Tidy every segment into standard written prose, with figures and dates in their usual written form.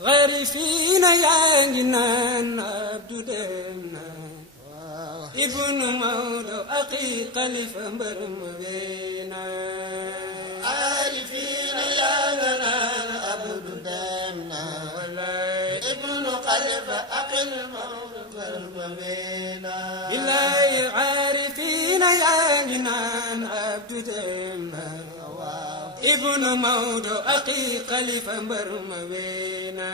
غارفين يا جنان عبد دمنا ابن مولى أخي خليفة برمغينا عارفين يا جنان عبد دمنا ابن خليفة أخي المولى برمغينا بالله عارفين يا جنان عبد دمنا ابن مولى أخي خليفة برمغينا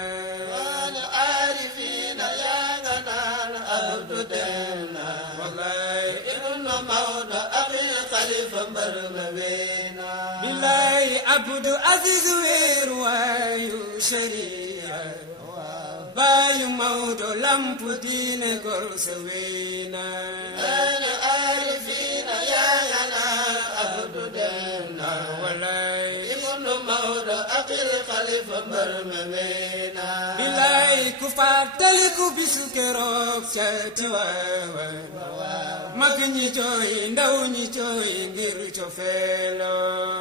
وانا عارفين يا جنان عبد دمنا ابن مولى أخي خليفة برمغينا بالله عبد عزيز ويرواي شريعة بايو مولى لمبو دين قرسوينا وانا عارفين يا جنان عبد دمنا ابن مولى أخي خليفة برمغينا بالله كفار تلكو بسكروك شاتواوا مكني جوي ndawni جوي ngir cofelo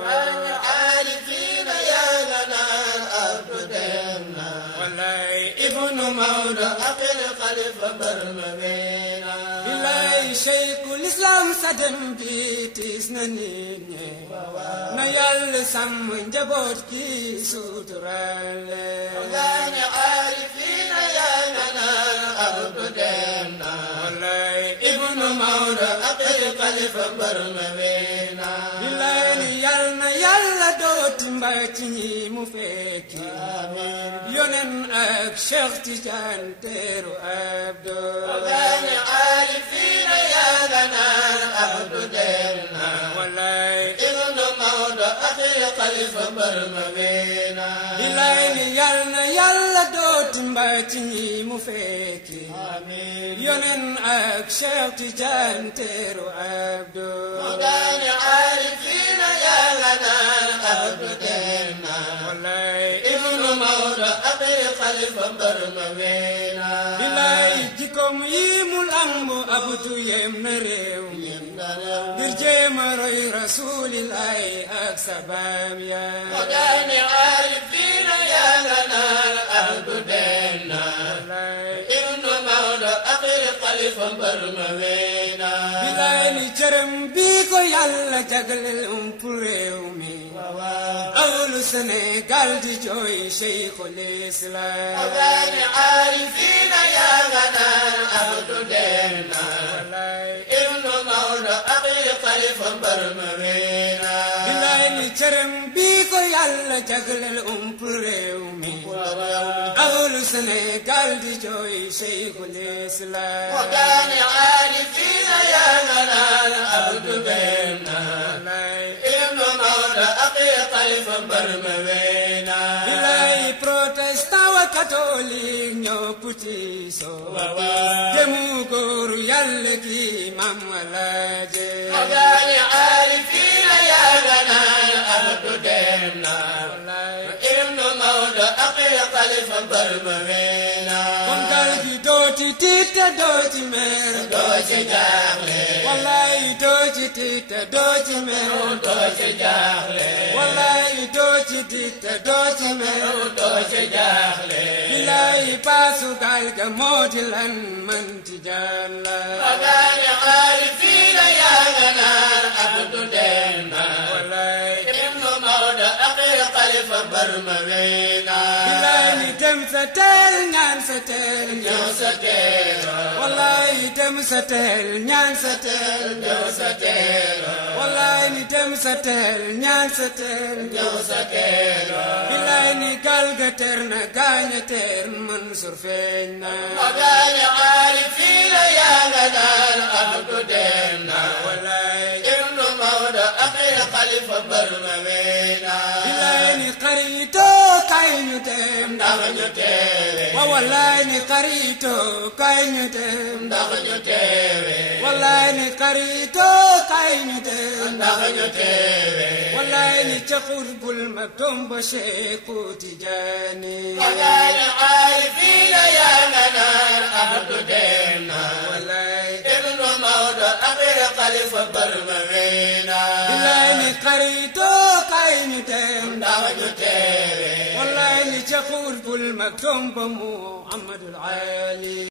وانا عارفين يا جنان عبد دمنا ابن مولى أخي خليفة برمغينا بالله شيخ الإسلام سدم بيتيس ننيني نيال سام نجبوت كي سوترال وانا عارفين يا جنان عبد دمنا ابن مولى أخي خليفة برمغينا بالله يالنا دوت مباتني مفكي يونن أك شيخ تجان تيرو عبدو وانا عارفين يا جنان عبد دمنا ابن مولى أخي خليفة برمغينا بالله يالنا دوت مباتني مفكي يونن أك شيخ تجان تيرو عبدو وانا عارفين يا جنان عبد دمنا ابن مولى أخي خليفة برمغينا بالله جيكم يمul ambu abdu yemna rew dirje maroy rasulillahi ak sabam ya وانا عارفين يا جنان عبد دمنا ابن مولى أخي خليفة برمغينا bilay jaram bi ko yalla jaglel rew mi awlu Sénégal di joy cheikhul islam وانا عارفين يا جنان عبد دمنا ابن مولى أخي خليفة برمغينا bilay jaram bi ko yalla jaglel rew mi awlu Sénégal di joy cheikhul islam وانا عارفين يا جنان عبد دمنا ابن مولى أخي خليفة برمغينا bilay protestant wa catholique ñoo putiso demu góoru yàlla ki mam walaaje وانا عارفين يا جنان عبد دمنا ابن مولى أخي خليفة برمغينا kon gal gi dooti tiita dooti mer دوشي جاغلي wallahi dooti tiita dooti mer دوشي جاغلي wallahi dooti tiita dooti mer دوشي جاغلي bilay paasu gal ga mooti lan man ti jalla وانا عارفين يا جنان عبد دمنا ابن مولى أخي خليفة برمغينا bilay ni dem sa teel ñaan sa teel ñaan sa دوستيرو wallahi dem sa teel ñaan sa teel دوستيرو wallahi ni dem sa teel ñaan sa teel دوستيرو bilay ni gal ga ter na gaaña ter Mansour feeñ na وانا عارفين يا جنان عبد دمنا ابن مولى أخي خليفة برمغينا bilay ni xaritoo kay ñu dem ndax ñu teewe wa wallahi ni xaritoo kay ñu dem ndax ñu teewe wallahi ni xaritoo kay ñu dem ndax ñu teewe wallahi ni ca xurbul maktum ba Cheikhu Tijaani وانا عارفين يا جنان عبد دمنا ابن مولى أخي خليفة برمغينا bilay ni xaritoo kay wallaay ñu teew ndax ñu teewe wallaay li ca xuur bul mag tomba Muhammadul Ali